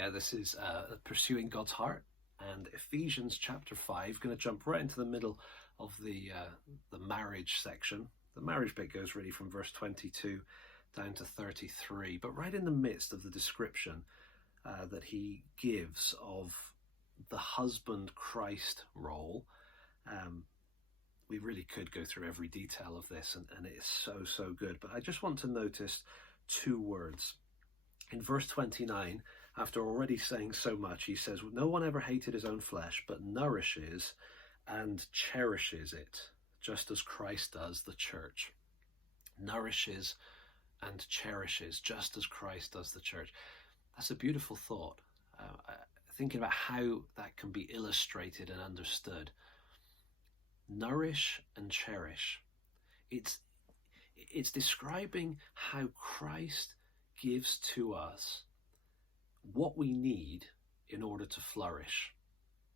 Yeah, this is Pursuing God's Heart, and Ephesians chapter 5. Going to jump right into the middle of the marriage section. The marriage bit goes really from verse 22 down to 33, but right in the midst of the description that he gives of the husband Christ role. We really could go through every detail of this, and it is so good, but I just want to notice two words. In verse 29, after already saying so much, he says, "No one ever hated his own flesh, but nourishes and cherishes it, just as Christ does the church." Nourishes and cherishes, just as Christ does the church. That's a beautiful thought. Thinking about how that can be illustrated and understood. Nourish and cherish. It's describing how Christ gives to us what we need in order to flourish.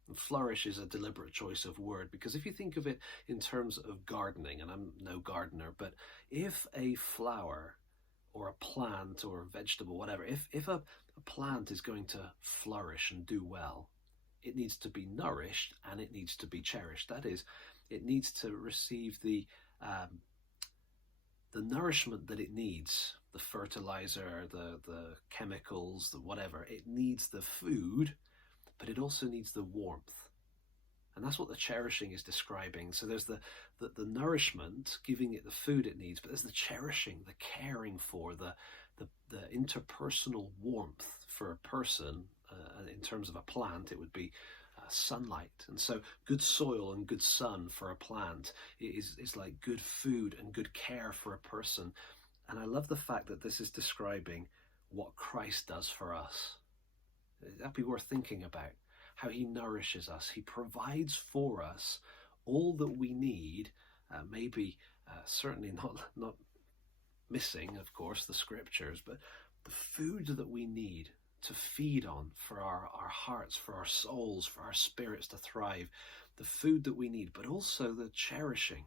And flourish is a deliberate choice of word, because if you think of it in terms of gardening, and I'm no gardener, but if a flower or a plant or a vegetable, whatever, if a plant is going to flourish and do well, it needs to be nourished and it needs to be cherished. That is, it needs to receive the nourishment that it needs, the fertilizer, the chemicals, the whatever. It needs the food, but it also needs the warmth. And that's what the cherishing is describing. So there's the nourishment, giving it the food it needs, but there's the cherishing, the caring for, the interpersonal warmth for a person. In terms of a plant, it would be sunlight. And so good soil and good sun for a plant is like good food and good care for a person. And I love the fact that this is describing what Christ does for us. That'd be worth thinking about, how he nourishes us. He provides for us all that we need, maybe certainly not missing, of course, the scriptures, but the food that we need to feed on for our hearts, for our souls, for our spirits to thrive, the food that we need, but also the cherishing.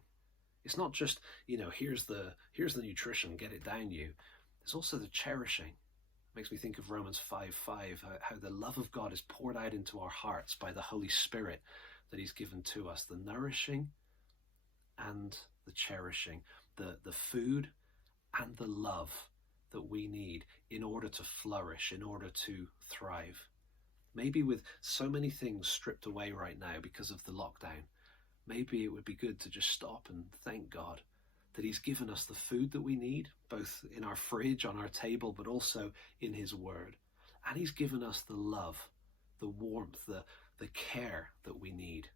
It's not just, here's the nutrition, get it down you. There's also the cherishing. It makes me think of Romans 5:5, how the love of God is poured out into our hearts by the Holy Spirit that he's given to us. The nourishing and the cherishing, the food and the love that we need in order to flourish, in order to thrive. Maybe with so many things stripped away right now because of the lockdown, maybe it would be good to just stop and thank God that he's given us the food that we need, both in our fridge, on our table, but also in his word. And he's given us the love, the warmth, the care that we need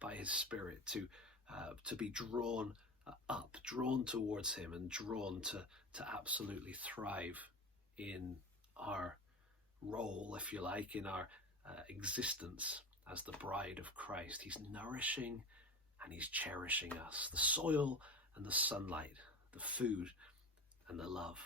by his Spirit to be drawn up, drawn towards him, and drawn to absolutely thrive in our role, if you like, in our existence as the bride of Christ. He's nourishing and he's cherishing us, the soil and the sunlight, the food and the love.